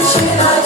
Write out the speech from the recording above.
Should